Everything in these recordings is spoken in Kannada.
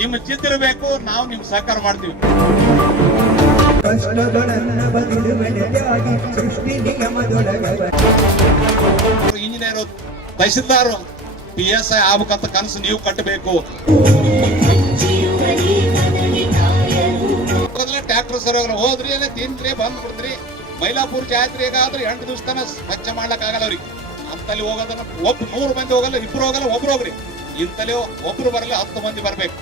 ನಿಮ್ಮ ಚಿತ್ತಿರಬೇಕು, ನಾವು ನಿಮ್ ಸಹಕಾರ ಮಾಡ್ತೀವಿ. ಇಂಜಿನಿಯರ್, ತಹಸೀಲ್ದಾರ್, PSI ಆಗ್ಬೇಕಂತ ಕನಸು ನೀವು ಕಟ್ಟಬೇಕು. ಟ್ರ್ಯಾಕ್ಟರ್ ಸರ್ ಹೋದ್ರಿ ಅಲ್ಲೇ ತಿಂತ್ರಿ ಬಂದ್ಬಿಡ್ತ್ರಿ. ಮೈಲಾಪುರ್ ಜಾತ್ರೆಗಾದ್ರೆ 8 ದಿವಸ ತನ ಸ್ವಚ್ಛ ಮಾಡ್ಲಕ್ ಆಗಲ್ಲ ಅವ್ರಿಗೆ. ಅಂತಲ್ಲಿ ಹೋಗೋದನ್ನ 100 ಮಂದಿ ಹೋಗಲ್ಲ, 2 ಹೋಗಲ್ಲ, 1 ಹೋಗ್ರಿ. ಇಂತಲ್ಲಿ 1 ಬರಲ್ಲ, 10 ಮಂದಿ ಬರ್ಬೇಕು.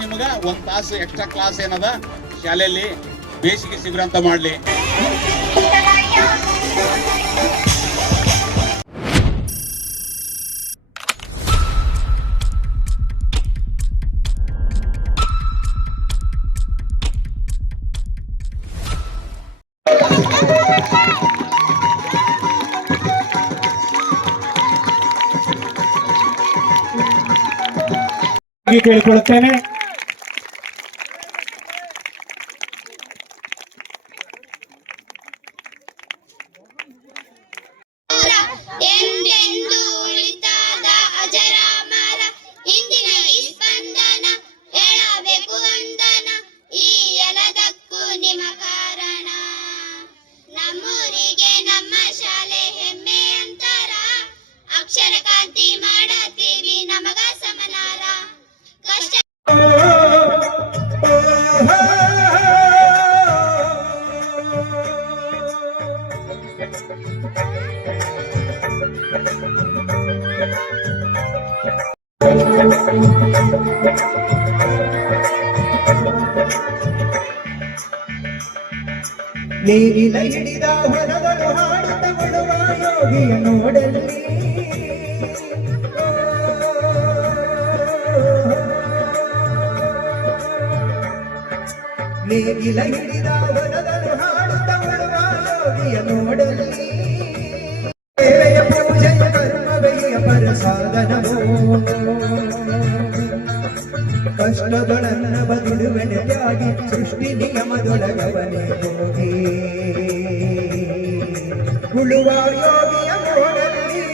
ನಿಮ್ಗ 1 ತಾಸು ಎಕ್ಸ್ಟ್ರಾ ಕ್ಲಾಸ್ ಏನದ ಶಾಲೆಯಲ್ಲಿ ಬೇಸಿಗೆ ಶಿಬಿರ ಅಂತ ಮಾಡ್ಲಿ. ಕೇಳಿಕೊಳ್ಳುತ್ತೇನೆ. ಎಂದೆಂದು ಉಳಿತಾದ ಅಜರಾಮರ ಇಂದಿನ ಈ ಸ್ಪಂದನ ಹೇಳಬೇಕು ವಂದನ ಈ ಎಲ್ಲದಕ್ಕೂ ನಿಮ್ಮ ಕಾರಣ. ನಮ್ಮೂರಿಗೆ ನಮ್ಮ ಶಾಲೆ ಹೆಮ್ಮೆ ಅಂತಾರ, ಅಕ್ಷರ ಕಾಂತಿ ಮಾಡತೀವಿ ನಮಗ ಸಮನಾರ. ಕಷ್ಟ ನೀರಿಲ ಹಿಡಿದ ಹೊಲಗಳು ಹಾಡುತ್ತ ಬಿಡುವ ಯೋಗಿಯ ನೋಡಲ್ಲಿ. ನೀರಿಲ ಹಿಡಿದ ಹೊಲಗಳು ಹಾಡುತ್ತ ಬಿಡುವ ಯೋಗಿಯ ನೋಡಲ್ಲಿ. ಸೇವೆಯ ಪೂಜೆಯ ಕರ್ಮವೆಯ ಪರಸಾಧನವೋ, ಕಷ್ಟಗಳನ್ನ ಬದುಡುವೆನೆಯಾಗಿ ಸೃಷ್ಟಿ ನಿಯಮದೊಳಗವನೇ ಹೋಗಿ. ಉಳುವ ಯೋಗಿಯ ನೋಡಲ್ಲಿ,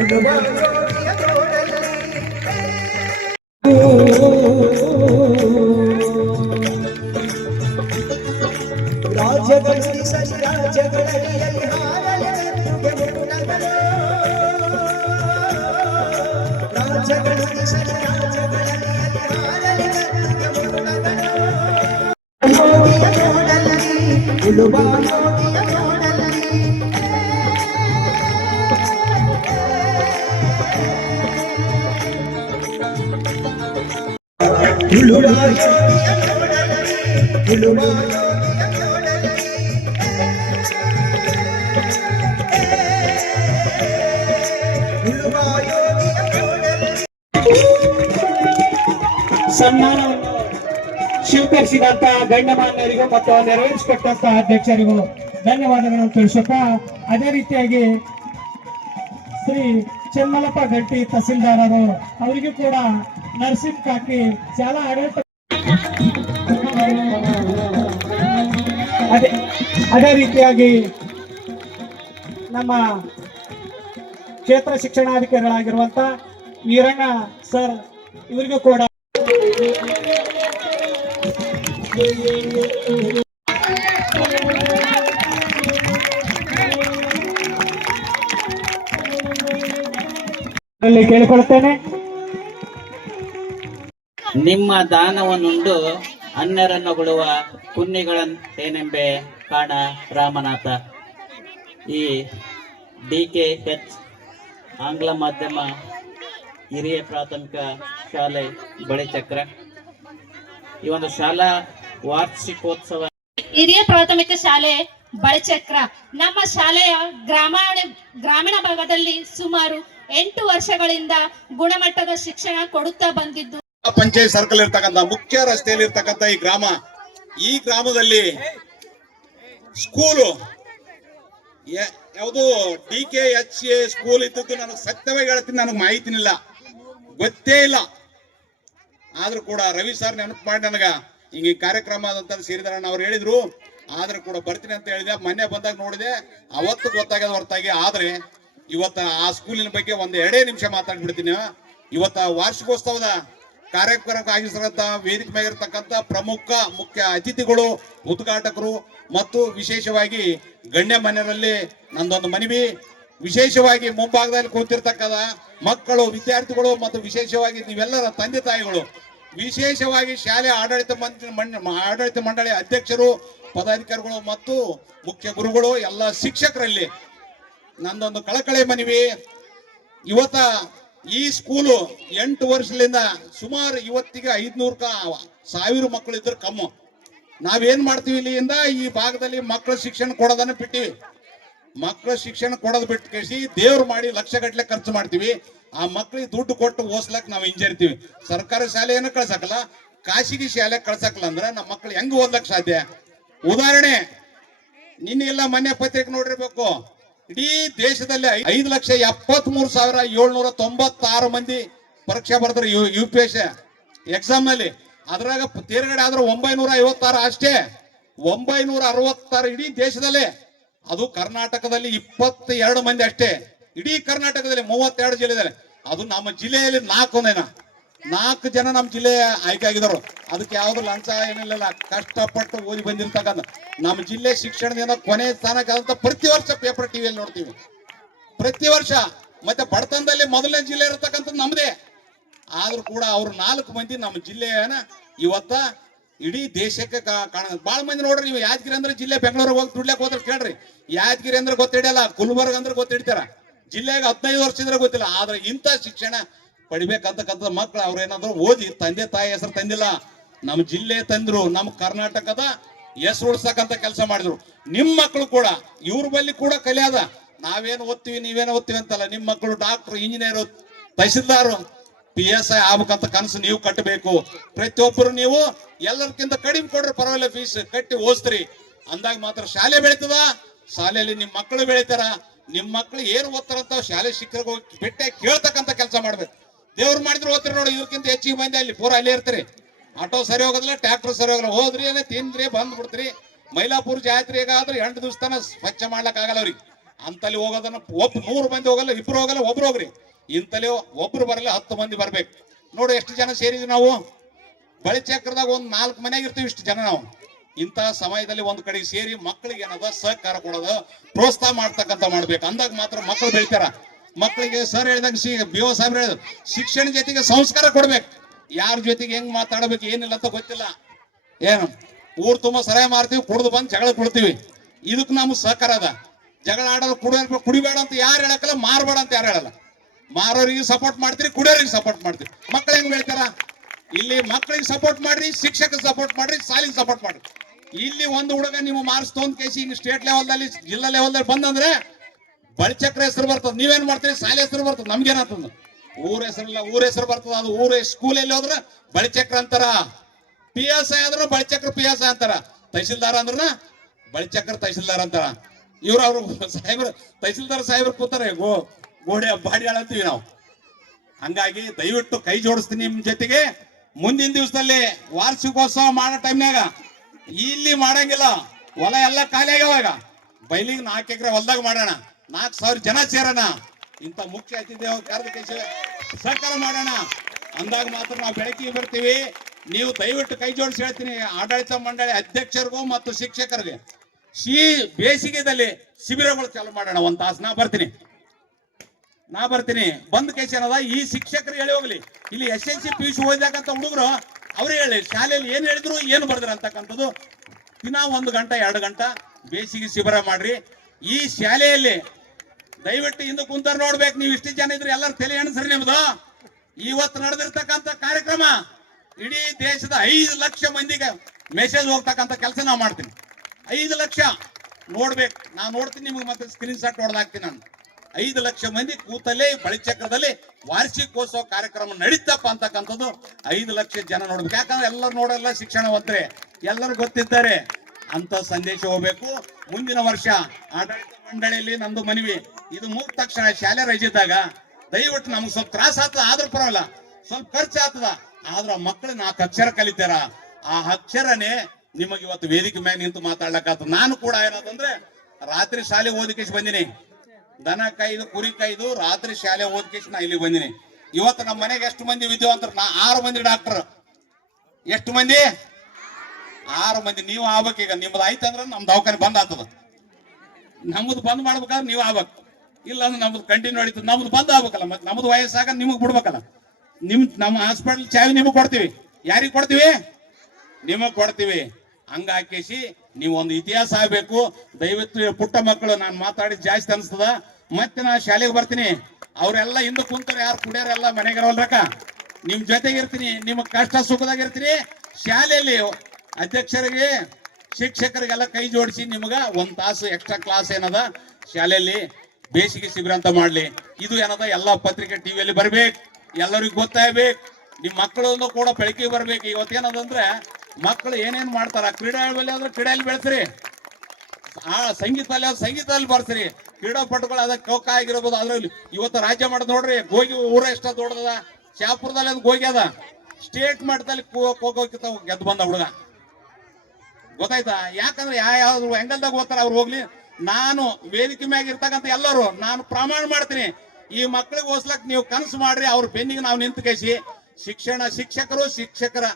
ಉಳುವ ಯೋಗಿಯ ನೋಡಲ್ಲಿ. ರಾಜ್ಯಗಳು ಸರಿ ರಾಜ್ಯಗಳಲ್ಲಿ ಹಾರಲಿ ಮುನ್ನಗಳು. ರಾಜ್ಯಗಳು ಸರಿ ರಾಜ್ಯಗಳಲ್ಲಿ ಯೋಗಿಯ ನೋಡಲ್ಲಿ, ಉಳುವ ಯೋಗಿಯ ನೋಡಲ್ಲಿ. ಉಳುವ ಯೋಗಿಯ ನೋಡಲ್ಲಿ, ಉಳುವ ಯೋಗಿಯ ನೋಡಲ್ಲಿ. ಉಳುವ ಯೋಗಿಯ ನೋಡಲ್ಲಿ. ಸನ್ಮಾನವನ್ನು ಸ್ವೀಕರಿಸಿದಂತ ಗಣ್ಯಮಾನ್ಯರಿಗೂ ಮತ್ತು ನೆರವೇರಿಸಿಕೊಟ್ಟಂತ ಅಧ್ಯಕ್ಷರಿಗೂ ಧನ್ಯವಾದಗಳನ್ನು ತಿಳಿಸುತ್ತಾ, ಅದೇ ರೀತಿಯಾಗಿ ಶ್ರೀ ಚೆಮ್ಮಲಪ್ಪ ಗಟ್ಟಿ ತಹಸೀಲ್ದಾರರು ಅವರಿಗೂ ಕೂಡ ನರ್ಸಿಂಗ್ ಕಾಕಿ ಶಾಲಾ ಆಡಳಿತ, ಅದೇ ರೀತಿಯಾಗಿ ನಮ್ಮ ಕ್ಷೇತ್ರ ಶಿಕ್ಷಣಾಧಿಕಾರಿಗಳಾಗಿರುವಂತ ವೀರಣ್ಣ ಸರ್ ಇವರಿಗೂ ಕೂಡ ಕೇಳಿಕೊಳ್ಳುತ್ತೇನೆ. ನಿಮ್ಮ ದಾನವನ್ನುಂಡು ಅನ್ಯರನ್ನು ಬಿಡುವ ಪುಣ್ಯಗಳೇನೆಂಬೆ ಕಾಣ ರಾಮನಾಥ. ಈ DKH ಆಂಗ್ಲ ಮಾಧ್ಯಮ ಹಿರಿಯ ಪ್ರಾಥಮಿಕ ಶಾಲೆ ಬಳಿಚಕ್ರ ಈ ಒಂದು ಶಾಲಾ ವಾರ್ಷಿಕೋತ್ಸವ. ಹಿರಿಯ ಪ್ರಾಥಮಿಕ ಶಾಲೆ ಬಳಿಚಕ್ರ ನಮ್ಮ ಶಾಲೆಯ ಗ್ರಾಮೀಣ ಭಾಗದಲ್ಲಿ ಸುಮಾರು 8 ವರ್ಷಗಳಿಂದ ಗುಣಮಟ್ಟದ ಶಿಕ್ಷಣ ಕೊಡುತ್ತಾ ಬಂದಿದ್ದು. ಪಂಚಾಯತ್ ಸರ್ಕಲ್ ಇರ್ತಕ್ಕಂಥ ಮುಖ್ಯ ರಸ್ತೆಯಲ್ಲಿ ಇರ್ತಕ್ಕಂಥ ಈ ಗ್ರಾಮದಲ್ಲಿ ಸ್ಕೂಲು ಯಾವುದು DKH ಸ್ಕೂಲ್ ಇದ್ದದ್ದು ನನಗೆ ಸತ್ಯವಾಗಿ ಹೇಳ್ತೀನಿ, ನನಗೆ ಮಾಹಿತಿನಿಲ್ಲ, ಗೊತ್ತೇ ಇಲ್ಲ. ಆದ್ರೂ ಕೂಡ ರವಿ ಸರ್ ನೆನಪು ಮಾಡಿ ನನಗ ಹಿಂಗೆ ಕಾರ್ಯಕ್ರಮ ಆದಂತ ಸೇರಿದಾರಣ್ಣ ಅವ್ರು ಹೇಳಿದ್ರು. ಆದ್ರೂ ಕೂಡ ಬರ್ತೀನಿ ಅಂತ ಹೇಳಿದೆ. ಮೊನ್ನೆ ಬಂದಾಗ ನೋಡಿದೆ, ಅವತ್ತು ಗೊತ್ತಾಗ್ಯದ ಹೊರತಾಗಿ. ಆದ್ರೆ ಇವತ್ತ ಆ ಸ್ಕೂಲಿನ ಬಗ್ಗೆ 1-2 ನಿಮಿಷ ಮಾತಾಡ್ಬಿಡ್ತೀನಿ. ಇವತ್ತ ವಾರ್ಷಿಕೋತ್ಸವದ ಕಾರ್ಯಕ್ರಮಕ್ಕೆ ಆಗಿರ್ತಕ್ಕಂಥ ವೇದಿಕೆ ಮೇಲಿರ್ತಕ್ಕಂಥ ಪ್ರಮುಖ ಮುಖ್ಯ ಅತಿಥಿಗಳು, ಉದ್ಘಾಟಕರು ಮತ್ತು ವಿಶೇಷವಾಗಿ ಗಣ್ಯಮಾನ್ಯರಲ್ಲಿ ನಂದೊಂದು ಮನವಿ, ವಿಶೇಷವಾಗಿ ಮುಂಭಾಗದಲ್ಲಿ ಕೂತಿರ್ತಕ್ಕಂಥ ಮಕ್ಕಳು, ವಿದ್ಯಾರ್ಥಿಗಳು ಮತ್ತು ವಿಶೇಷವಾಗಿ ನೀವೆಲ್ಲರ ತಂದೆ ತಾಯಿಗಳು, ವಿಶೇಷವಾಗಿ ಶಾಲೆ ಆಡಳಿತ ಮಂಡಳಿ ಅಧ್ಯಕ್ಷರು, ಪದಾಧಿಕಾರಿಗಳು ಮತ್ತು ಮುಖ್ಯ ಗುರುಗಳು, ಎಲ್ಲ ಶಿಕ್ಷಕರಲ್ಲಿ ನಂದೊಂದು ಕಳಕಳಿ ಮನವಿ. ಇವತ್ತ ಈ ಸ್ಕೂಲು 8 ವರ್ಷದಿಂದ ಸುಮಾರು ಇವತ್ತಿಗೆ 500 ಮಕ್ಕಳು ಇದ್ರೆ ಕಮ್ಮು. ನಾವೇನ್ ಮಾಡ್ತೀವಿ, ಇಲ್ಲಿಂದ ಈ ಭಾಗದಲ್ಲಿ ಮಕ್ಕಳ ಶಿಕ್ಷಣ ಕೊಡೋದನ್ನ ಬಿಟ್ಟಿವಿ. ಮಕ್ಕಳ ಶಿಕ್ಷಣ ಕೊಡೋದು ಬಿಟ್ಟು ಕೇಳಿಸಿ ದೇವ್ರು ಮಾಡಿ ಲಕ್ಷಗಟ್ಟಲೆ ಖರ್ಚು ಮಾಡ್ತೀವಿ. ಆ ಮಕ್ಕಳಿಗೆ ದುಡ್ಡು ಕೊಟ್ಟು ಓದ್ಸ್ಲಕ್ ನಾವು ಹಿಂಜರಿತೀವಿ. ಸರ್ಕಾರಿ ಶಾಲೆಯನ್ನು ಕಳ್ಸಕಲ್ಲ, ಖಾಸಗಿ ಶಾಲೆ ಕಳ್ಸಕಲ್ಲ ಅಂದ್ರೆ ನಮ್ಮ ಮಕ್ಕಳು ಹೆಂಗ್ ಓದ್ಲಕ್ ಸಾಧ್ಯ? ಉದಾಹರಣೆ, ನಿನ್ನೆಲ್ಲ ಮೊನ್ನೆ ಪತ್ರಿಕೆ ನೋಡಿರ್ಬೇಕು. ಇಡೀ ದೇಶದಲ್ಲಿ 5,73,796 ಮಂದಿ ಪರೀಕ್ಷೆ ಬರೆದ್ರು UPSC ಎಕ್ಸಾಮ್ ನಲ್ಲಿ. ಅದ್ರಾಗ ತೇರ್ಗಡೆ ಆದ್ರೆ 956 ಅಷ್ಟೇ. 966 ಇಡೀ ದೇಶದಲ್ಲೇ. ಅದು ಕರ್ನಾಟಕದಲ್ಲಿ 22 ಮಂದಿ ಅಷ್ಟೇ. ಇಡೀ ಕರ್ನಾಟಕದಲ್ಲಿ 32 ಜಿಲ್ಲೆದಲ್ಲಿ. ಅದು ನಮ್ಮ ಜಿಲ್ಲೆಯಲ್ಲಿ 4 ಜನ ನಮ್ಮ ಜಿಲ್ಲೆ ಆಯ್ಕೆ ಆಗಿದ್ರು. ಅದಕ್ಕೆ ಯಾವ್ದು ಲಂಚ ಏನಿಲ್ಲ, ಕಷ್ಟಪಟ್ಟು ಓದಿ ಬಂದಿರ್ತಕ್ಕಂಥ ನಮ್ಮ ಜಿಲ್ಲೆ ಶಿಕ್ಷಣದಿಂದ ಕೊನೆ ಸ್ಥಾನಕ್ಕೆ ಪ್ರತಿ ವರ್ಷ ಪೇಪರ್ ಟಿವಿಯಲ್ಲಿ ನೋಡ್ತೀವಿ, ಪ್ರತಿ ವರ್ಷ. ಮತ್ತೆ ಬಡತನದಲ್ಲಿ ಮೊದಲನೇ ಜಿಲ್ಲೆ ಇರತಕ್ಕಂಥದ್ದು ನಮ್ಮದೇ. ಆದ್ರೂ ಕೂಡ ಅವ್ರು 4 ಮಂದಿ ನಮ್ಮ ಜಿಲ್ಲೆಯನ್ನ ಇವತ್ತ ಇಡೀ ದೇಶಕ್ಕೆ ಕಾಣ. ಬಾಳ ಮಂದಿ ನೋಡ್ರಿ, ನೀವು ಯಾದಗಿರಿ ಅಂದ್ರೆ ಜಿಲ್ಲೆ ಬೆಂಗಳೂರಿಗೆ ಹೋಗಿ ದುಡ್ಲಕ್ಕೆ ಹೋದ್ರೆ ಕೇಳ್ರಿ, ಯಾದಗಿರಿ ಅಂದ್ರೆ ಗೊತ್ತಿಡಿಯಲ್ಲ, ಗುಲ್ಬರ್ಗ ಅಂದ್ರೆ ಗೊತ್ತಿಡ್ತಾರ. ಜಿಲ್ಲೆಗೆ 15 ವರ್ಷ ಇದ್ರೆ ಗೊತ್ತಿಲ್ಲ. ಆದ್ರೆ ಇಂಥ ಶಿಕ್ಷಣ ಪಡಿಬೇಕಂತಕ್ಕಂಥ ಮಕ್ಳು ಅವ್ರೇನಾದ್ರು ಓದಿ ತಂದೆ ತಾಯಿ ಹೆಸರು ತಂದಿಲ್ಲ, ನಮ್ಮ ಜಿಲ್ಲೆ ತಂದ್ರು, ನಮ್ಮ ಕರ್ನಾಟಕದ ಹೆಸರು ಉಳಿಸಕ್ಕಂತ ಕೆಲಸ ಮಾಡಿದ್ರು. ನಿಮ್ ಮಕ್ಕಳು ಕೂಡ ಇವ್ರ ಬಲ್ಲಿ ಕೂಡ ಕಲಿಯಾದ. ನಾವೇನು ಓದ್ತೀವಿ ನೀವೇನು ಓದ್ತೀವಿ ಅಂತಲ್ಲ, ನಿಮ್ ಮಕ್ಕಳು ಡಾಕ್ಟರ್, ಇಂಜಿನಿಯರ್, ತಹಸೀಲ್ದಾರ್, PSI ಆಗ್ಬೇಕಂತ ಕನಸು ನೀವು ಕಟ್ಟಬೇಕು. ಪ್ರತಿಯೊಬ್ಬರು ನೀವು ಎಲ್ಲರಿಗಿಂತ ಕಡಿಮೆ ಕೊಡ್ರಿ, ಪರವಾಗಿಲ್ಲ, ಫೀಸ್ ಕಟ್ಟಿ ಓದಿಸ್ರಿ. ಅಂದಾಗ ಮಾತ್ರ ಶಾಲೆ ಬೆಳೀತದ. ಶಾಲೆಯಲ್ಲಿ ನಿಮ್ ಮಕ್ಕಳು ಬೆಳಿತಾರ. ನಿಮ್ ಮಕ್ಳು ಏನು ಓದ್ತಾರಂತ ಶಾಲೆ ಶಿಕ್ಷಕರಿಗೆ ಹೋಗಿ ಭೇಟಿ ಕೇಳ್ತಕ್ಕಂತ ಕೆಲಸ ಮಾಡ್ಬೇಕು. ದೇವ್ರು ಮಾಡಿದ್ರು ಓದ್ತಿರಿ ನೋಡಿ, ಇದಕ್ಕಿಂತ ಹೆಚ್ಚಿಗೆ ಮಂದಿ ಅಲ್ಲಿ ಪೂರ ಅಲ್ಲಿ ಇರ್ತೀರಿ. ಆಟೋ ಸರಿ ಹೋಗೋದಿಲ್ಲ, ಟ್ರ್ಯಾಕ್ಟರ್ ಸರಿ ಹೋಗಲ್ಲ. ಹೋದ್ರಿ ಏನೇ ತಿಂದ್ರಿ ಬಂದ್ ಬಿಡ್ತೀರಿ. ಮೈಲಾಪುರ ಜಾತ್ರೆಗೆ ಆದ್ರೆ 8 ದಿವಸ ತನ ಸ್ವಚ್ಛ ಮಾಡ್ಲಕ್ ಆಗಲ್ಲ ಅವ್ರಿಗೆ. ಅಂತಲ್ಲಿ ಹೋಗೋದನ್ನ 100 ಮಂದಿ ಹೋಗಲ್ಲ, 2 ಹೋಗಲ್ಲ, 1 ಹೋಗ್ರಿ. ಇಂತಲ್ಲಿ 1 ಬರಲ್ಲ, 10 ಮಂದಿ ಬರ್ಬೇಕು. ನೋಡಿ ಎಷ್ಟು ಜನ ಸೇರಿದ್ವಿ ನಾವು. ಬಳಿಚಕ್ರದಾಗ ಒಂದು 4 ಮನೆಯಾಗ ಇರ್ತೀವಿ, ಇಷ್ಟು ಜನ ನಾವು. ಇಂತಹ ಸಮಯದಲ್ಲಿ ಒಂದ್ ಕಡೆ ಸೇರಿ ಮಕ್ಕಳಿಗೆ ಏನದ ಸಹಕಾರ ಕೊಡೋದು, ಪ್ರೋತ್ಸಾಹ ಮಾಡ್ತಕ್ಕಂತ ಮಾಡ್ಬೇಕು. ಅಂದಾಗ ಮಾತ್ರ ಮಕ್ಕಳು ಬೆಳಿತಾರ. ಮಕ್ಕಳಿಗೆ ಸರ್ ಹೇಳಿದಾಗ BO ಸಾಹೇಬ್ರು ಹೇಳಿದ್ರು, ಶಿಕ್ಷಣ ಜೊತೆಗೆ ಸಂಸ್ಕಾರ ಕೊಡ್ಬೇಕು. ಯಾರ ಜೊತೆಗೆ ಹೆಂಗ್ ಮಾತಾಡ್ಬೇಕು ಏನಿಲ್ಲ ಅಂತ ಗೊತ್ತಿಲ್ಲ. ಏನು ಊರ್ ತುಂಬಾ ಸರಾಯ ಮಾರ್ತೀವಿ, ಕುಡ್ದು ಬಂದು ಜಗಳ ಕೊಡ್ತೀವಿ. ಇದಕ್ ನಮ್ಗೆ ಸಹಕಾರ ಅದ. ಜಗಳ ಆಡೋದು ಕುಡಿಬೇಡ ಅಂತ ಯಾರು ಹೇಳಕ್ಕಲ್ಲ, ಮಾರ್ಬೇಡ ಅಂತ ಯಾರು ಹೇಳಲ್ಲ. ಮಾರೋರಿಗೆ ಸಪೋರ್ಟ್ ಮಾಡ್ತೀರಿ, ಕುಡಿಯೋರಿಗೆ ಸಪೋರ್ಟ್ ಮಾಡ್ತೀರಿ. ಮಕ್ಳು ಹೆಂಗ್ ಬೆಳಿತಾರ? ಇಲ್ಲಿ ಮಕ್ಕಳಿಗೆ ಸಪೋರ್ಟ್ ಮಾಡ್ರಿ, ಶಿಕ್ಷಕರಿಗೆ ಸಪೋರ್ಟ್ ಮಾಡ್ರಿ, ಶಾಲೆಗೆ ಸಪೋರ್ಟ್ ಮಾಡ್ರಿ. ಇಲ್ಲಿ ಒಂದು ಹುಡುಗ ನೀವು ಮಾರ್ಕ್ಸ್ ತೊಂದ್ ಕೇಸಿ ಹಿಂಗ್ ಸ್ಟೇಟ್ ಲೆವೆಲ್ದಲ್ಲಿ, ಜಿಲ್ಲಾ ಲೆವೆಲ್ದಲ್ಲಿ ಬಂದಂದ್ರೆ ಬಳಿಚಕ್ರ ಹೆಸರು ಬರ್ತದ. ನೀವೇನ್ ಮಾಡ್ತೀರಿ? ಶಾಲೆ ಹೆಸರು ಬರ್ತದ. ನಮ್ಗೇನಾಗ್ತದ? ಊರ ಹೆಸರಿಲ್ಲ, ಊರ ಹೆಸರು ಬರ್ತದ. ಅದು ಊರ ಸ್ಕೂಲಲ್ಲಿ ಹೋದ್ರ ಬಳಿಚಕ್ರ ಅಂತಾರ. PSI ಆದ್ರ ಬಳಿಚಕ್ರ PSI ಅಂತಾರ. ತಹಸೀಲ್ದಾರ್ ಅಂದ್ರ ಬಳಿಚಕ್ರ ತಹಸೀಲ್ದಾರ್ ಅಂತಾರ. ಅವ್ರು ಸಾಹೇಬ್ರು ತಹಸೀಲ್ದಾರ್ ಸಾಹೇಬ್ರು ಕೂತಾರೆ, ಗೋಡೆ ಬಾಡಿ ಅಂತೀವಿ ನಾವು. ಹಂಗಾಗಿ ದಯವಿಟ್ಟು ಕೈ ಜೋಡಿಸ್ತೀನಿ ನಿಮ್ ಜೊತೆಗೆ. ಮುಂದಿನ ದಿವಸದಲ್ಲಿ ವಾರ್ಷಿಕೋತ್ಸವ ಮಾಡೋ ಟೈಮ್ನಾಗ ಇಲ್ಲಿ ಮಾಡಂಗಿಲ್ಲ, ಹೊಲ ಎಲ್ಲ ಖಾಲಿ ಆಗ್ಯಾವಾಗ. ಬೈಲಿಗೆ 4 ಎಕರೆ ಹೊಲದಾಗ ಮಾಡೋಣ, 4,000 ಜನ ಸೇರೋಣ. ಇಂಥ ಮುಖ್ಯ ಅತಿಥಿ ಕರೆದ ಸಹಕಾರ ಮಾಡೋಣ. ಅಂದಾಗ ಮಾತ್ರ ನಾವು ಬೆಳಕಿಗೆ ಬರ್ತೀವಿ. ನೀವು ದಯವಿಟ್ಟು ಕೈ ಜೋಡಿಸಿ ಹೇಳ್ತೀನಿ ಆಡಳಿತ ಮಂಡಳಿ ಅಧ್ಯಕ್ಷರಿಗೂ ಮತ್ತು ಶಿಕ್ಷಕರಿಗೆ, ಬೇಸಿಗೆದಲ್ಲಿ ಶಿಬಿರಗಳು ಚಾಲು ಮಾಡೋಣ. 1 ತಾಸು ನಾ ಬರ್ತೀನಿ. ಬಂದ್ ಕೇಸ್ ಏನದ, ಈ ಶಿಕ್ಷಕರು ಹೇಳಿ ಹೋಗ್ಲಿ. ಇಲ್ಲಿ SSLC PUC ಓದಿದಾಗಂತ ಹುಡುಗರು ಅವ್ರು ಹೇಳಿ ಶಾಲೆಯಲ್ಲಿ ಏನ್ ಹೇಳಿದ್ರು, ಏನು ಬರ್ದ್ರ ಅಂತಕ್ಕಂಥದ್ದು. ದಿನ 1 ಗಂಟೆ 2 ಗಂಟೆ ಬೇಸಿಗೆ ಶಿಬಿರ ಮಾಡ್ರಿ. ಈ ಶಾಲೆಯಲ್ಲಿ ದಯವಿಟ್ಟು ಹಿಂದೆ ಕುಂತಾರ ನೋಡ್ಬೇಕು. ನೀವು ಇಷ್ಟು ಜನ ಇದ್ರೆ ಎಲ್ಲರೂ ತಲೆ ಎಣಸ್ರಿ. ನಿಮ್ದು ಇವತ್ತು ನಡೆದಿರ್ತಕ್ಕಂಥ ಕಾರ್ಯಕ್ರಮ ಇಡೀ ದೇಶದ 5 ಲಕ್ಷ ಮಂದಿಗೆ ಮೆಸೇಜ್ ಹೋಗ್ತಕ್ಕಂಥ ಕೆಲಸ ನಾವು ಮಾಡ್ತೀನಿ. 5 ಲಕ್ಷ ನೋಡ್ಬೇಕು. ನಾನು ನೋಡ್ತೀನಿ, ನಿಮ್ಗೆ ಮತ್ತೆ ಸ್ಕ್ರೀನ್ ಶಾಟ್ ಹೊಡೆದಾಕ್ತೀನಿ. ನಾನು 5 ಲಕ್ಷ ಮಂದಿ ಕೂತಲ್ಲೇ ಬಳಿಚಕ್ರದಲ್ಲಿ ವಾರ್ಷಿಕೋತ್ಸವ ಕಾರ್ಯಕ್ರಮ ನಡೀತಪ್ಪ ಅಂತಕ್ಕಂಥದ್ದು 5 ಲಕ್ಷ ಜನ ನೋಡ್ಬೇಕು. ಯಾಕಂದ್ರೆ ಎಲ್ಲರೂ ನೋಡಲ್ಲ, ಶಿಕ್ಷಣವಂತರೆ ಎಲ್ಲರೂ ಗೊತ್ತಿದ್ದಾರೆ ಅಂತ ಸಂದೇಶ ಹೋಗ್ಬೇಕು. ಮುಂದಿನ ವರ್ಷ ಆಡಳಿತ ಮಂಡಳಿಯಲ್ಲಿ ನಂದು ಮನವಿ, ಇದು ಮುಗಿದ ತಕ್ಷಣ ಶಾಲೆ ರಜೆದಾಗ ದಯವಿಟ್ಟು ನಮ್ಗೆ ಸ್ವಲ್ಪ ತ್ರಾಸ ಆಗ್ತದ, ಆದ್ರೂ ಪರವಾಗಿಲ್ಲ, ಸ್ವಲ್ಪ ಖರ್ಚು ಆಗ್ತದ. ಆದ್ರ ಮಕ್ಕಳು 4 ಅಕ್ಷರ ಕಲಿತಾರ. ಆ ಅಕ್ಷರನೇ ನಿಮಗೆ ಇವತ್ತು ವೇದಿಕೆ ಮ್ಯಾಗ ನಿಂತು ಮಾತಾಡ್ಲಕ್ಕಾಗ್ತದ. ನಾನು ಕೂಡ ಏನಂತಂದ್ರೆ ರಾತ್ರಿ ಶಾಲೆ ಓದಿಕೇಶ್ ಬಂದಿನಿ. ದನ ಕಾಯ್ದು ಕುರಿ ಕಾಯ್ದು ರಾತ್ರಿ ಶಾಲೆ ಓದ್ಕೇಶ್ ನಾ ಇಲ್ಲಿ ಬಂದಿನಿ. ಇವತ್ತು ನಮ್ಮ ಮನೆಗೆ ಎಷ್ಟು ಮಂದಿ ವಿದ್ಯಾವಂತರು? 6 ಮಂದಿ ಡಾಕ್ಟರ್. ಎಷ್ಟು ಮಂದಿ? 6 ಮಂದಿ. ನೀವು ಆಗ್ಬೇಕೀಗ. ನಿಮ್ದು ಆಯ್ತಂದ್ರೆ ನಮ್ ದವಾಖಾನೆ ಬಂದ್ ಆಗ್ತದ. ನಮ್ದು ಬಂದ್ ಮಾಡ್ಬೇಕಾದ್ರೆ ನೀವು ಆಗ್ಬೇಕು, ಇಲ್ಲ ಅಂದ್ರೆ ನಮ್ದು ಕಂಟಿನ್ಯೂ ನಡೀತದೆ. ನಮ್ದು ಬಂದ್ ಆಗ್ಬೇಕಲ್ಲ, ಮತ್ತೆ ನಮ್ದು ವಯಸ್ಸಾಗ ನಿಮಗ್ ಬಿಡ್ಬೇಕಲ್ಲ. ನಮ್ಮ ಹಾಸ್ಪಿಟಲ್ ಚಾವಿ ನಿಮಗ್ ಕೊಡ್ತೀವಿ. ಯಾರಿಗೆ ಕೊಡ್ತೀವಿ? ನಿಮಗ್ ಕೊಡ್ತೀವಿ. ಹಂಗಾಕೇಸಿ ನೀವು ಒಂದು ಇತಿಹಾಸ ಆಗ್ಬೇಕು. ದಯವಿಟ್ಟು ಪುಟ್ಟ ಮಕ್ಕಳು, ನಾನು ಮಾತಾಡಿದ್ ಜಾಸ್ತಿ ಅನ್ಸ್ತದ. ಮತ್ತೆ ನಾ ಶಾಲೆಗೆ ಬರ್ತೀನಿ, ಅವರೆಲ್ಲ ಹಿಂದೆ ಕುಂತಾರೆ, ಯಾರು ಕುಡಿಯೋರೆಲ್ಲ ಮನೆಗಿರವಲ್ರಕ್ಕ. ನಿಮ್ ಜೊತೆಗೆ ಇರ್ತೀನಿ, ನಿಮ್ಮ ಕಷ್ಟ ಸುಖದಾಗ ಇರ್ತೀನಿ. ಶಾಲೆಯಲ್ಲಿ ಅಧ್ಯಕ್ಷರಿಗೆ ಶಿಕ್ಷಕರಿಗೆಲ್ಲ ಕೈ ಜೋಡಿಸಿ ನಿಮ್ಗ 1 ತಾಸು ಎಕ್ಸ್ಟ್ರಾ ಕ್ಲಾಸ್ ಏನದ ಶಾಲೆಯಲ್ಲಿ ಬೇಸಿಗೆ ಶಿಬಿರ ಅಂತ ಮಾಡ್ಲಿ. ಇದು ಏನದ ಎಲ್ಲ ಪತ್ರಿಕೆ ಟಿವಿಯಲ್ಲಿ ಬರ್ಬೇಕು, ಎಲ್ಲರಿಗೂ ಗೊತ್ತಾಗ್ಬೇಕು. ನಿಮ್ ಮಕ್ಕಳನ್ನು ಕೂಡ ಬೆಳಕಿಗೆ ಬರ್ಬೇಕು. ಇವತ್ತೇನದಂದ್ರೆ ಮಕ್ಕಳು ಏನೇನ್ ಮಾಡ್ತಾರ, ಕ್ರೀಡೆಯಲ್ಲಿ ಆದ್ರೆ ಕ್ರೀಡೆಯಲ್ಲಿ ಬೆಳೆಸ್ರಿ, ಸಂಗೀತದಲ್ಲಿ ಆದ್ರೆ ಸಂಗೀತದಲ್ಲಿ ಬರ್ಸ್ರಿ. ಕ್ರೀಡಾಪಟುಗಳು ಅದಕ್ಕೆ ಖೋಖೋ ಆಗಿರ್ಬೋದು. ಅದ್ರಲ್ಲಿ ಇವತ್ತು ರಾಜ್ಯ ಮಾಡೋದು ನೋಡ್ರಿ, ಗೋಗಿ ಊರ ಎಷ್ಟ ದೊಡ್ಡದ. ಶಾಪುರದಲ್ಲಿ ಅದು ಗೋಗಿ ಅದ. ಸ್ಟೇಟ್ ಮಟ್ಟದಲ್ಲಿ ಖೋಖೋ ಗೆದ್ದು ಬಂದ ಹುಡುಗ, ಗೊತ್ತಾಯ್ತಾ? ಯಾಕಂದ್ರೆ ಯಾವ್ದು ಎಂಗಲ್ದಾಗ ಹೋಗ್ತಾರ ಅವ್ರು ಹೋಗ್ಲಿ. ನಾನು ವೇದಿಕೆ ಮ್ಯಾಗ ಇರ್ತಕ್ಕಂಥ ಎಲ್ಲರೂ ನಾನು ಪ್ರಮಾಣ ಮಾಡ್ತೀನಿ, ಈ ಮಕ್ಕಳಿಗೆ ಓದಿಸ್ಲಕ್ ನೀವು ಕನಸು ಮಾಡ್ರಿ. ಅವ್ರ ಬೆನ್ನಿಗೆ ನಾವು ನಿಂತು ಕೈಸಿ ಶಿಕ್ಷಕರ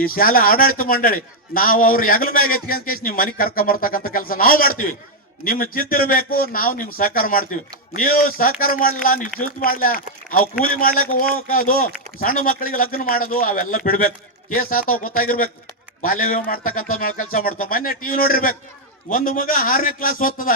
ಈ ಶಾಲಾ ಆಡಳಿತ ಮಂಡಳಿ ನಾವು ಅವ್ರ ಹೆಗಲ ಮ್ಯಾಗ ಎತ್ಕೊಂಡ್ ಕೇಸಿ ನಿಮ್ ಮನೆಗೆ ಕರ್ಕೊಂಡ್ ಬರ್ತಕ್ಕಂಥ ಕೆಲಸ ನಾವು ಮಾಡ್ತೀವಿ. ನಿಮ್ಮ ಜಿದ್ದಿರ್ಬೇಕು, ನಾವು ನಿಮ್ ಸಹಕಾರ ಮಾಡ್ತೀವಿ. ನೀವು ಸಹಕಾರ ಮಾಡಲ್ಲ, ನೀವು ಜಿದ್ ಮಾಡ್ಲ, ಅವ್ ಕೂಲಿ ಮಾಡ್ಲಿಕ್ಕೆ ಹೋಗೋದು, ಸಣ್ಣ ಮಕ್ಕಳಿಗೆ ಲಗ್ನ ಮಾಡೋದು ಅವೆಲ್ಲ ಬಿಡ್ಬೇಕು. ಕೇಸ್ ಆತಾವ್ ಗೊತ್ತಾಗಿರ್ಬೇಕು. ಬಾಲ್ಯ ವಿವಾಹ ಮಾಡ್ತಕ್ಕಂಥ ಕೆಲಸ ಮಾಡ್ತಾವ. ಮೊನ್ನೆ ಟಿವಿ ನೋಡಿರ್ಬೇಕು, ಒಂದು ಮಗ 6ನೇ ಕ್ಲಾಸ್ ಓದ್ತದ.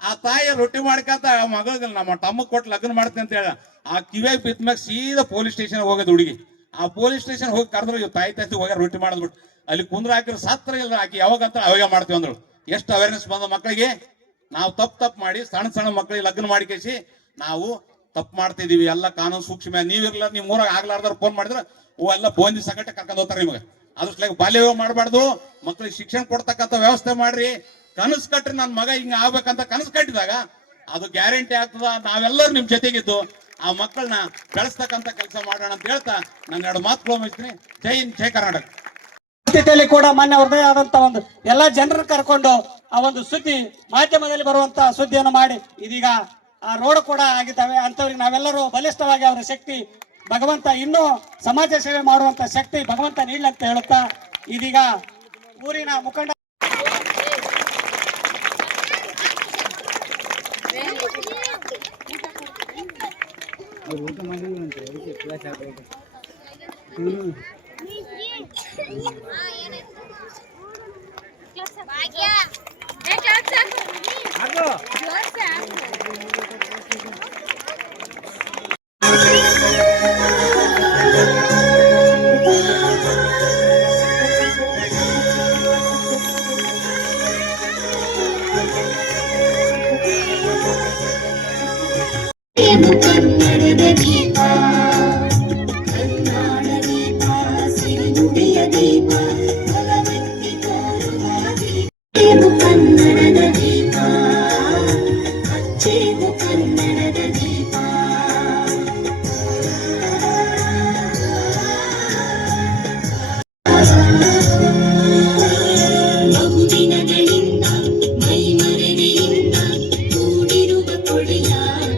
ಆ ತಾಯಿ ರೊಟ್ಟಿ ಮಾಡ್ಕಂತ ಮಗ ನಮ್ಮ ತಮ್ಮ ಕೊಟ್ಟು ಲಗ್ನ ಮಾಡ್ತೀನಿ ಅಂತ ಹೇಳ, ಆ ಕಿವಿಯಾಗ ಬಿದ್ದ ಮ್ಯಾಗ ಸೀದಾ ಪೊಲೀಸ್ ಸ್ಟೇಷನ್ ಹೋಗೋದು ಹುಡುಗಿ. ಆ ಪೊಲೀಸ್ ಸ್ಟೇಷನ್ ಹೋಗಿ ಕರೆದ್ರು, ಇವ್ ತಾಯಿ ಹೋಗಿ ರೊಟ್ಟಿ ಮಾಡಿದ್ಬಿಟ್ಟು ಅಲ್ಲಿ ಕುಂದ್ರ ಹಾಕಿರೋ ಸತ್ರ ಇಲ್ಲ. ಆಕಿ ಯಾವಾಗಂತ ಅವಾಗ ಮಾಡ್ತೀವಿ ಅಂದ್ರು. ಎಷ್ಟು ಅವೇರ್ನೆಸ್ ಬಂದ ಮಕ್ಕಳಿಗೆ. ನಾವು ತಪ್ಪು ಮಾಡಿ ಸಣ್ಣ ಮಕ್ಕಳಿಗೆ ಲಗ್ನ ಮಾಡಿಕೇಸಿ ನಾವು ತಪ್ಪು ಮಾಡ್ತಿದೀವಿ. ಎಲ್ಲ ಕಾನೂನು ಸೂಕ್ಷ್ಮ. ನೀವಿರ್ಲ ನಿಮ್ ಊರಾಗ ಆಗ್ಲಾರ್ದಾರ ಫೋನ್ ಮಾಡಿದ್ರೆ ಎಲ್ಲ ಬೋಂದಿ ಸಂಗಟ ಕರ್ಕೊಂಡು ಹೋಗ್ತಾರೆ ನಿಮಗೆ. ಅದ್ರ ಬಾಲ್ಯ ವಿವಾಹ ಮಾಡಬಾರ್ದು. ಮಕ್ಕಳಿಗೆ ಶಿಕ್ಷಣ ಕೊಡ್ತಕ್ಕಂಥ ವ್ಯವಸ್ಥೆ ಮಾಡ್ರಿ. ಕನಸು ಕಟ್ರಿ, ನನ್ನ ಮಗ ಹಿಂಗ ಆಗ್ಬೇಕಂತ ಕನಸು ಕಟ್ಟಿದಾಗ ಅದು ಗ್ಯಾರಂಟಿ ಆಗ್ತದ. ನಾವೆಲ್ಲರೂ ನಿಮ್ ಜೊತೆಗಿದ್ದು ಆ ಮಕ್ಕಳನ್ನ ಬೆಳೆಸ್ತಕ್ಕಂಥ ಕೆಲಸ ಮಾಡೋಣ ಅಂತ ಹೇಳ್ತಾ ನಾನು 2 ಮಾತುಗಳು ಮುಗಿಸ್ತೀನಿ. ಜೈ ಹಿಂದ್, ಜೈ ಕರ್ನಾಟಕ. ಸ್ಥಿತಿಯಲ್ಲಿ ಕೂಡ ಮೊನ್ನೆ ಅವ್ರದೇ ಆದಂತ ಒಂದು ಎಲ್ಲಾ ಜನರನ್ನು ಕರ್ಕೊಂಡು ಆ ಒಂದು ಸುದ್ದಿ ಮಾಧ್ಯಮದಲ್ಲಿ ಬರುವಂತ ಸುದ್ದಿಯನ್ನು ಮಾಡಿ ಇದೀಗ ಆ ರೋಡ್ ಕೂಡ ಆಗಿದ್ದಾವೆ. ಅಂತವ್ರಿಗೆ ನಾವೆಲ್ಲರೂ ಬಲಿಷ್ಠವಾಗಿ ಅವರ ಶಕ್ತಿ ಭಗವಂತ ಇನ್ನೂ ಸಮಾಜ ಸೇವೆ ಮಾಡುವಂತ ಶಕ್ತಿ ಭಗವಂತ ನೀಡಲಿ ಅಂತ ಹೇಳುತ್ತಾ ಇದೀಗ ಊರಿನ ಮುಖಂಡ ಕನ್ನಡದ ದೀಪ, ಕನ್ನಡ ದೀಪ, ಸಿರಿನುಡಿಯ ದೀಪ, ಫಲವೆತ್ತಿ ತೋರುವ ದೀಪ. ಕನ್ನಡದ ದೀಪ, ಹಚ್ಚೇವು ಕನ್ನಡದ ದೀಪ. ಬಹುದಿನಗಳಿಂದ ಮೈಮರೆಯಿಂದ ಕೂಡಿರುವ ಕೊಡೆಯ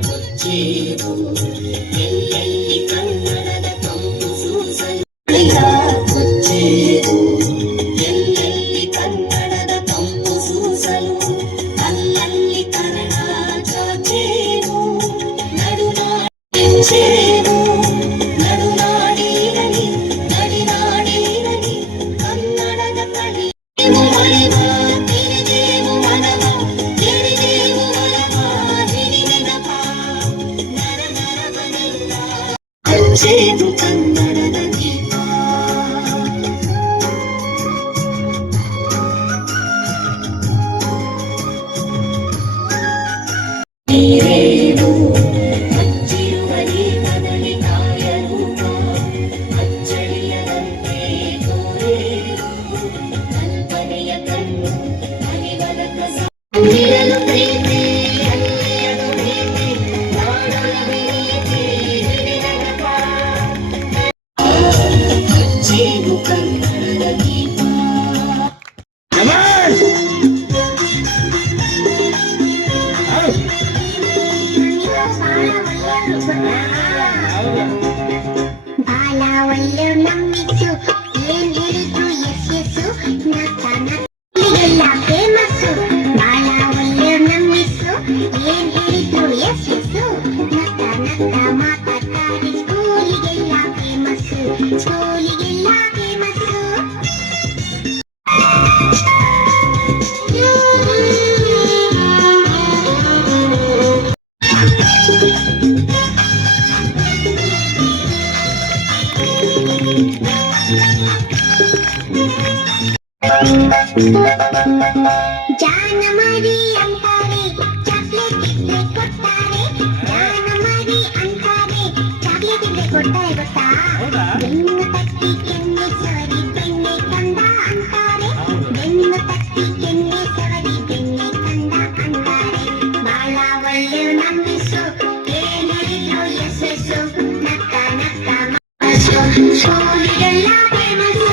ಕೊಚ್ಚೇವು. ಎಲ್ಲೆಲ್ಲಿ ಕನ್ನಡದ ಕಂಪು ಸೂಸಲು ಕೊಚ್ಚೇವು. ಸೋಲಿಗೆಲ್ಲ ಫೇಮಸ್ಸು. ಜಾನ ಮರಿ ಅಂತಾರೆ ಚಾಕ್ಲೇಟ್ ಇದ್ರೆ ಕೊಡ್ತಾರೆ. ಜಾನ ಮರಿ ಅಂತಾರೆ ಚಾಕ್ಲೇಟ್ ಇದ್ರೆ ಕೊಡ್ತಾರೆ ಗೊತ್ತಾ? ಬೆನ್ನು ತಟ್ಟಿ ಕೆನ್ನೆ ಸವರಿ ಬೆಣ್ಣೆ ಕಂದ ಅಂತಾರೆ. ಬೆನ್ನು ತಟ್ಟಿ ಕೆನ್ನೆ ಸವರಿ ಬೆಣ್ಣೆ ಕಂದ ಅಂತಾರೆ. ಬಾಳ ಒಳ್ಳೆ ನಂಬಿಸು ಏನಿದ್ರು ಯಶಸ್ಸು. ನಕ್ಕ ನಕ್ಕ ಮನಸ್ಸು ಸೋಲಿಗೆಲ್ಲ ಫೇಮಸ್ಸು.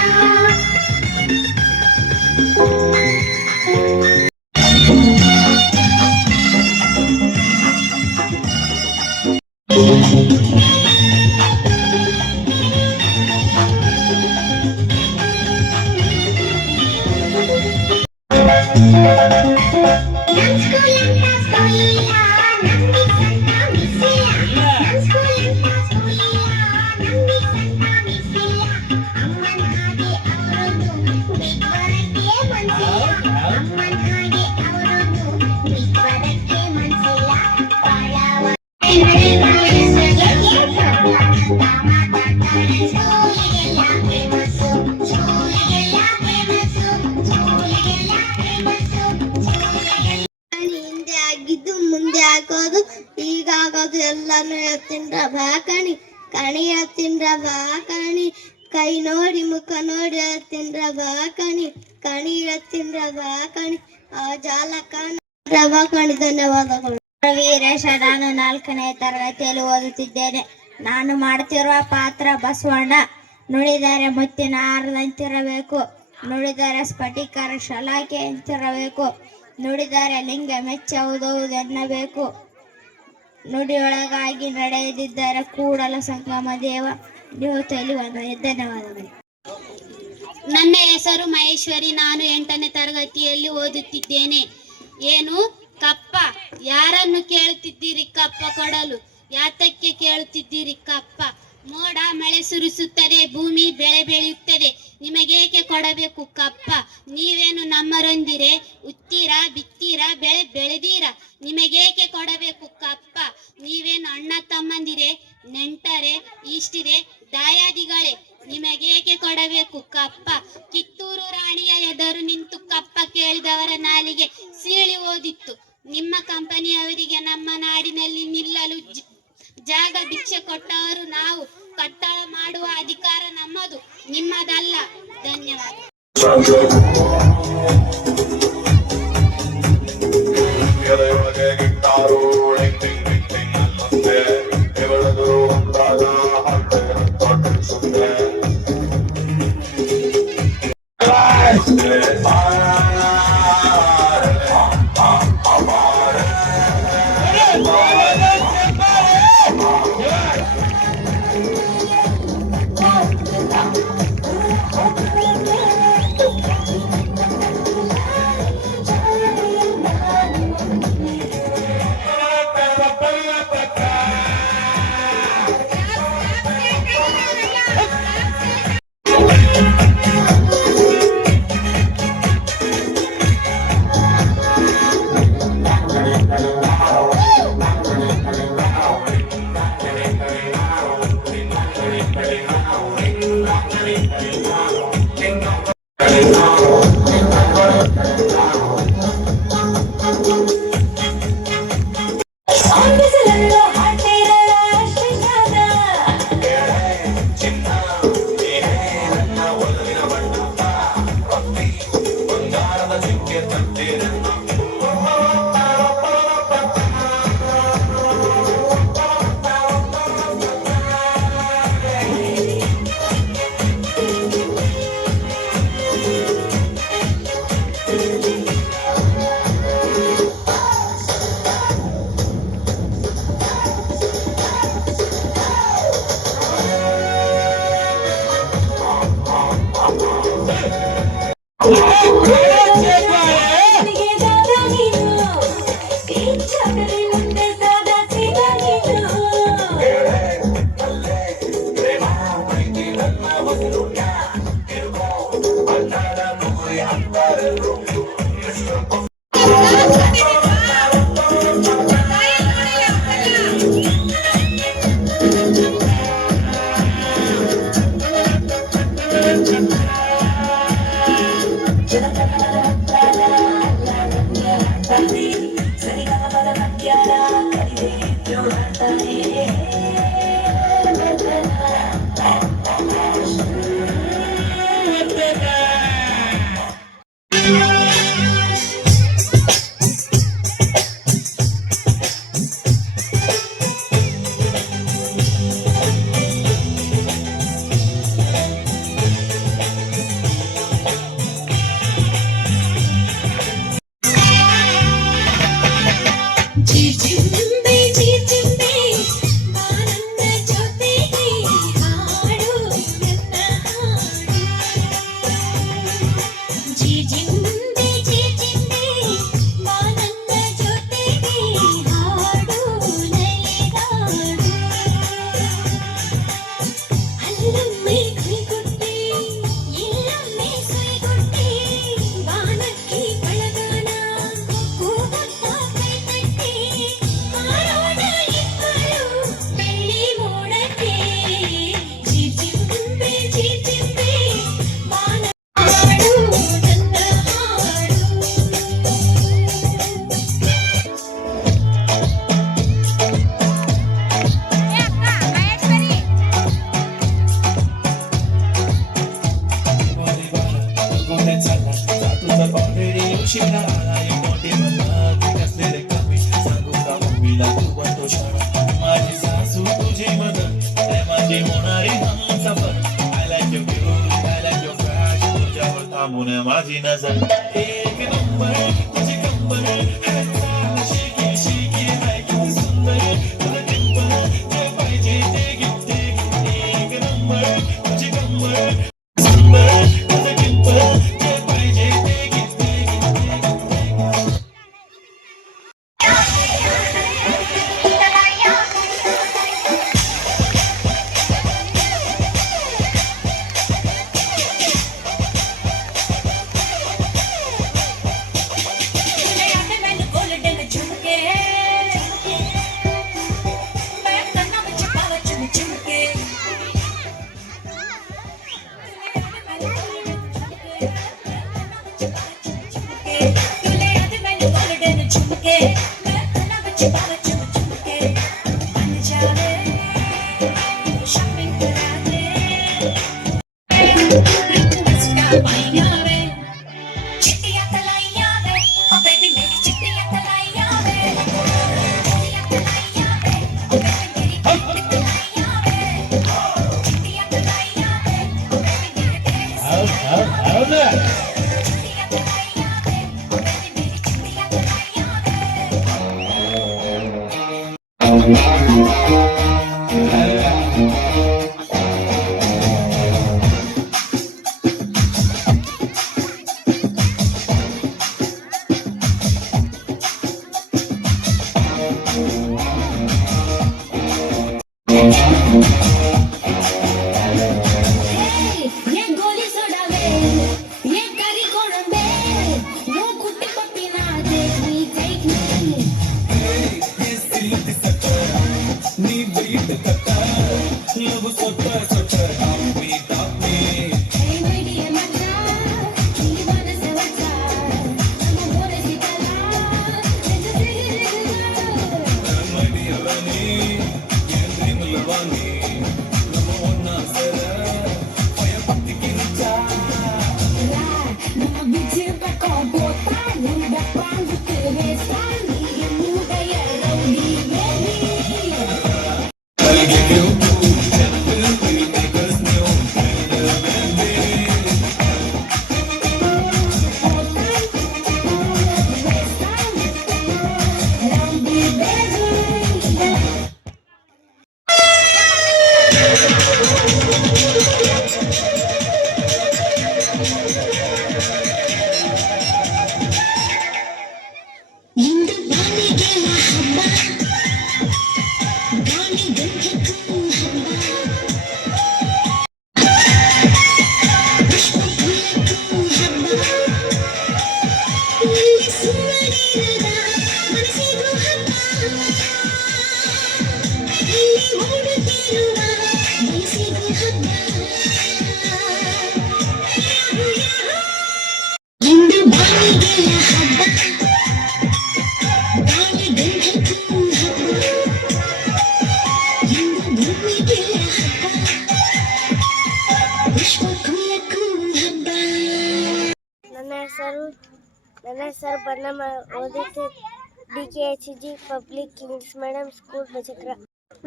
ನಮ್ ಸ್ಕೂಲ್ ಅಂತ ಸ್ಕೂಲ್ ಇಲ್ಲ, ನಮ್ ಮಿಸ್ ಅಂತ ಮಿಸ್ ಇಲ್ಲ. ನಮ್ ಸ್ಕೂಲ್ ಅಂತ ಸ್ಕೂಲ್ ಇಲ್ಲ, ನಮ್ ಮಿಸ್ ಅಂತ ಮಿಸ್ ಇಲ್ಲ. ಅಮ್ಮನ್ ಹಾಗೆ ಅವರನ್ನು ಬಿಟ್ ಬರಕ್ಕೆ ಮನ್ಸಿಲ್ಲ. ಅಮ್ಮನ್ ಹಾಗೆ ಅವರನ್ನು ಬಿಟ್ ಬರಕ್ಕೆ ಮನ್ಸಿಲ್ಲ. ಬಾಳ ಸ್ಕೂಲಿಗೆಲ್ಲ ಫೇಮಸ್ಸು, ಸ್ಕೂಲಿಗೆಲ್ಲ ಫೇಮಸ್ಸು, ಸ್ಕೂಲಿಗೆಲ್ಲ ಫೇಮಸ್ಸು, ಸ್ಕೂಲಿಗೆಲ್ಲ. ಹಿಂದೆ ಆಗಿದ್ದು ಮುಂದೆ ಆಗೋದು, ಈಗಾಗೋದು ಎಲ್ಲಾನು ಹೇಳ್ತೀನ್ರ ಬಾ ಕಣಿ. ಕಣಿ ಹೇಳ್ತೀನ್ರ ಬಾ ಕಣಿ. ಕೈ ನೋಡಿ ಮುಖ ನೋಡಿ ಹೇಳ್ತೀನ್ರ ಬಾ ಕಣಿ. ಕಣಿ ಹೇಳ್ತೀನ್ರ ಬಾ ಕಣಿ. ಆ ಜಾಲ ಬಾ ಕಣಿ. ಧನ್ಯವಾದಗಳು. ವೀರೇಶ, ನಾನು 4ನೇ ತರಗತಿಯಲ್ಲಿ ಓದುತ್ತಿದ್ದೇನೆ. ನಾನು ಮಾಡುತ್ತಿರುವ ಪಾತ್ರ ಬಸವಣ್ಣ. ನುಡಿದರೆ ಮುತ್ತಿನ ಹಾರದಂತಿರಬೇಕು, ನುಡಿದರೆ ಸ್ಫಟಿಕರ ಶಲಾಕೆ ಅಂತಿರಬೇಕು, ನುಡಿದರೆ ಲಿಂಗ ಮೆಚ್ಚುವುದೆನ್ನಬೇಕು, ನುಡಿಯೊಳಗಾಗಿ ನಡೆಯದಿದ್ದರೆ ಕೂಡಲ ಸಂಗಮ ದೇವ ನೀವು ತಿಳಿಯುವ. ಧನ್ಯವಾದಗಳು. ನನ್ನ ಹೆಸರು ಮಹೇಶ್ವರಿ. ನಾನು 8ನೇ ತರಗತಿಯಲ್ಲಿ ಓದುತ್ತಿದ್ದೇನೆ. ಏನು ಕಪ್ಪ? ಯಾರನ್ನು ಕೇಳುತ್ತಿದ್ದೀರಿ ಕಪ್ಪ ಕೊಡಲು? ಯಾತಕ್ಕೆ ಕೇಳುತ್ತಿದ್ದೀರಿ ಕಪ್ಪ? ಮೋಡ ಮಳೆ ಸುರಿಸುತ್ತದೆ, ಭೂಮಿ ಬೆಳೆ ಬೆಳೆಯುತ್ತದೆ, ನಿಮಗೇಕೆ ಕೊಡಬೇಕು ಕಪ್ಪ? ನೀವೇನು ನಮ್ಮರೊಂದಿರೆ ಉತ್ತೀರಾ ಬಿತ್ತೀರಾ ಬೆಳೆ ಬೆಳೆದೀರಾ, ನಿಮಗೇಕೆ ಕೊಡಬೇಕು ಕಪ್ಪ? ನೀವೇನು ಅಣ್ಣ ತಮ್ಮಂದಿರೆ ನೆಂಟರೆ ಇಷ್ಟಿರೆ ದಾಯಾದಿಗಳೇ, ನಿಮಗೇಕೆ ಕೊಡಬೇಕು ಕಪ್ಪ? ಕಿತ್ತೂರು ರಾಣಿಯ ಎದುರು ನಿಂತು ಕಪ್ಪ ಕೇಳಿದವರ ನಾಲಿಗೆ ಸೀಳಿ ಓದಿತ್ತು. ನಿಮ್ಮ ಕಂಪನಿಯವರಿಗೆ ನಮ್ಮ ನಾಡಿನಲ್ಲಿ ನಿಲ್ಲಲು ಜಾಗ ಭಿಕ್ಷೆ ಕೊಟ್ಟವರು ನಾವು. ಕಟ್ಟಡ ಮಾಡುವ ಅಧಿಕಾರ ನಮ್ಮದು, ನಿಮ್ಮದಲ್ಲ. ಧನ್ಯವಾದ. माझी नजर एक नंबर तुझी कंबर है साला शेकी शेकी है किती सुंदर तुला टिंपर जे पाहिजे ते घेते एक नंबर तुझी कंबर सुंदर तुला टिंपर जे पाहिजे ते घेते ನನ್ನ ಹೆಸರು ಬನ್ನಮ್ಮ, ಓದುತ್ತೆ DKHG public English medium school Bachakra.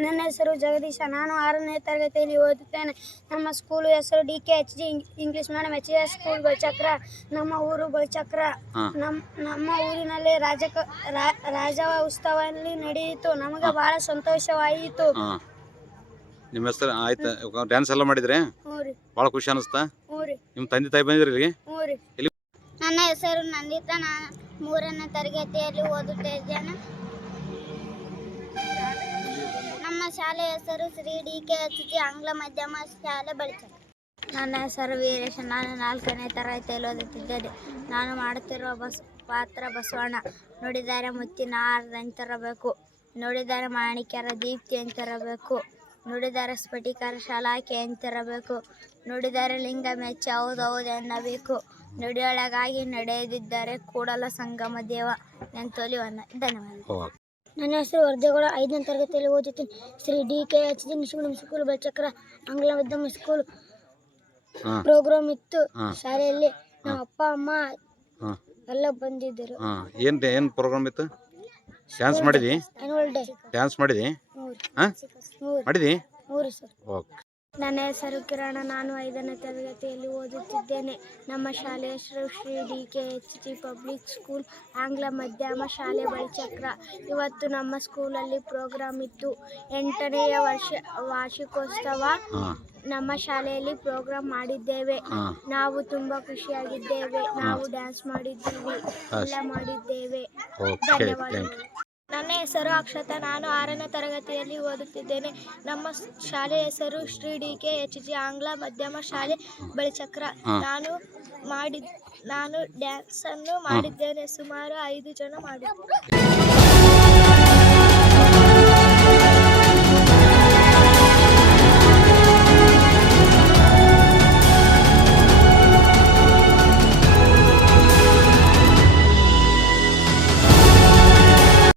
ನನ್ನ ಹೆಸರು ಜಗದೀಶ, ನಾನು 6ನೇ ತರಗತಿಯಲ್ಲಿ ಓದುತ್ತೇನೆ. ನಮ್ಮ ಸ್ಕೂಲು ಹೆಸರು DKHG English medium HS school Bachakra. ನಮ್ಮ ಊರು ಬಚಕ್ರ. ನಮ್ಮ ಊರಿನಲ್ಲಿ ರಾಜ ಉತ್ಸವ ನಡೆಯಿತು. ನಮಗೆ ಬಹಳ ಸಂತೋಷವಾಯಿತು. ನಿಮ್ಮ ಹೆಸರು ಆಯ್ತು, ಡ್ಯಾನ್ಸ್ ಎಲ್ಲ ಮಾಡಿದ್ರೆ ಭಾಳ ಖುಷಿ ಅನಿಸ್ತಾ? ನಿಮ್ಮ ತಂದೆ ತಾಯಿ ಬಂದಿರಿ? ನನ್ನ ಹೆಸರು ನಂದಿತಾ, ನಾನು 3ನೇ ತರಗತಿಯಲ್ಲಿ ಓದುತ್ತಿದ್ದೇನೆ. ನಮ್ಮ ಶಾಲೆಯ ಹೆಸರು ಶ್ರೀ DKHG ಆಂಗ್ಲ ಮಾಧ್ಯಮ ಶಾಲೆ ಬಳಿಚಕ್ರ. ನನ್ನ ಹೆಸರು ವೀರೇಶ, ನಾನು 4ನೇ ತರಗತಿಯಲ್ಲಿ ಓದುತ್ತಿದ್ದೇನೆ. ನಾನು ಮಾಡುತ್ತಿರುವ ಪಾತ್ರ ಬಸವಣ್ಣ. ನುಡಿದರೆ ಮುತ್ತಿನ ಹಾರದಂತಿರಬೇಕು, ನುಡಿದರೆ ಮಾಣಿಕ್ಯರ ದೀಪ್ತಿ ಅಂತಿರಬೇಕು, ನುಡಿದರೆ ಸ್ಫಟಿಕರ ಶಲಾಕೆ ಅಂತಿರಬೇಕು, ನುಡಿದರೆ ಲಿಂಗ ಮೆಚ್ಚಿ ಹೌದೌದು ಎನ್ನಬೇಕು, ನುಡಿಯೊಳಗಾಗಿ ನಡೆಯದಿದ್ದರೆ ಕೂಡಲ ಸಂಗಮ ದೇವ ಎಂತೊಲಿವನ್ನ. ಧನ್ಯವಾದ. ನನ್ನ ಹೆಸರು ವರ್ಧೇಗೌಡ, 5ನೇ ತರಗತಿಯಲ್ಲಿ ಓದುತ್ತೇನೆ. Shri DKHG English medium school Bachakra ಆಂಗ್ಲ ಮಾಧ್ಯಮ ಸ್ಕೂಲ್. ಪ್ರೋಗ್ರಾಮ್ ಇತ್ತು ಶಾಲೆಯಲ್ಲಿ. ನಮ್ಮ ಅಪ್ಪ ಅಮ್ಮ ಎಲ್ಲ ಬಂದಿದ್ದರು. ಹಾಂ ಏನು ಪ್ರೋಗ್ರಾಮ್ ಇತ್ತು? ಡ್ಯಾನ್ಸ್ ಮಾಡಿದಿ? Annual day. ಡ್ಯಾನ್ಸ್ ಮಾಡಿದಿ? ಮೂರು. ಹಾಂ ಮೂರು. ಮಾಡಿದಿ? ಮೂರು ಸರ್. ಓಕೆ. ನನ್ನ ಹೆಸರು ಕಿರಣ. ನಾನು 5ನೇ ತರಗತಿಯಲ್ಲಿ ಓದುತ್ತಿದ್ದೇನೆ. ನಮ್ಮ ಶಾಲೆಯ ಹೆಸರು ಶ್ರೀ DKHG ಪಬ್ಲಿಕ್ ಸ್ಕೂಲ್ ಆಂಗ್ಲ ಮಾಧ್ಯಮ ಶಾಲೆ ಬಳಿಚಕ್ರ. ಇವತ್ತು ನಮ್ಮ ಸ್ಕೂಲಲ್ಲಿ ಪ್ರೋಗ್ರಾಮ್ ಇತ್ತು. 8ನೇ ವಾರ್ಷಿಕೋತ್ಸವ ನಮ್ಮ ಶಾಲೆಯಲ್ಲಿ ಪ್ರೋಗ್ರಾಮ್ ಮಾಡಿದ್ದೇವೆ. ನಾವು ತುಂಬಾ ಖುಷಿಯಾಗಿದ್ದೇವೆ. ನಾವು ಡ್ಯಾನ್ಸ್ ಮಾಡಿದ್ದೀವಿ, ಎಲ್ಲ ಮಾಡಿದ್ದೇವೆ. ಧನ್ಯವಾದಗಳು. ನನ್ನ ಹೆಸರು ಅಕ್ಷತಾ. ನಾನು 6ನೇ ತರಗತಿಯಲ್ಲಿ ಓದುತ್ತಿದ್ದೇನೆ. ನಮ್ಮ ಶಾಲೆಯ ಹೆಸರು ಶ್ರೀ DKHG ಆಂಗ್ಲ ಮಾಧ್ಯಮ ಶಾಲೆ ಬಳಿಚಕ್ರ. ನಾನು ಡ್ಯಾನ್ಸ್ ಅನ್ನು ಮಾಡಿದ್ದೇನೆ. ಸುಮಾರು 5 ಜನ ಮಾಡಿದ್ದೇನೆ.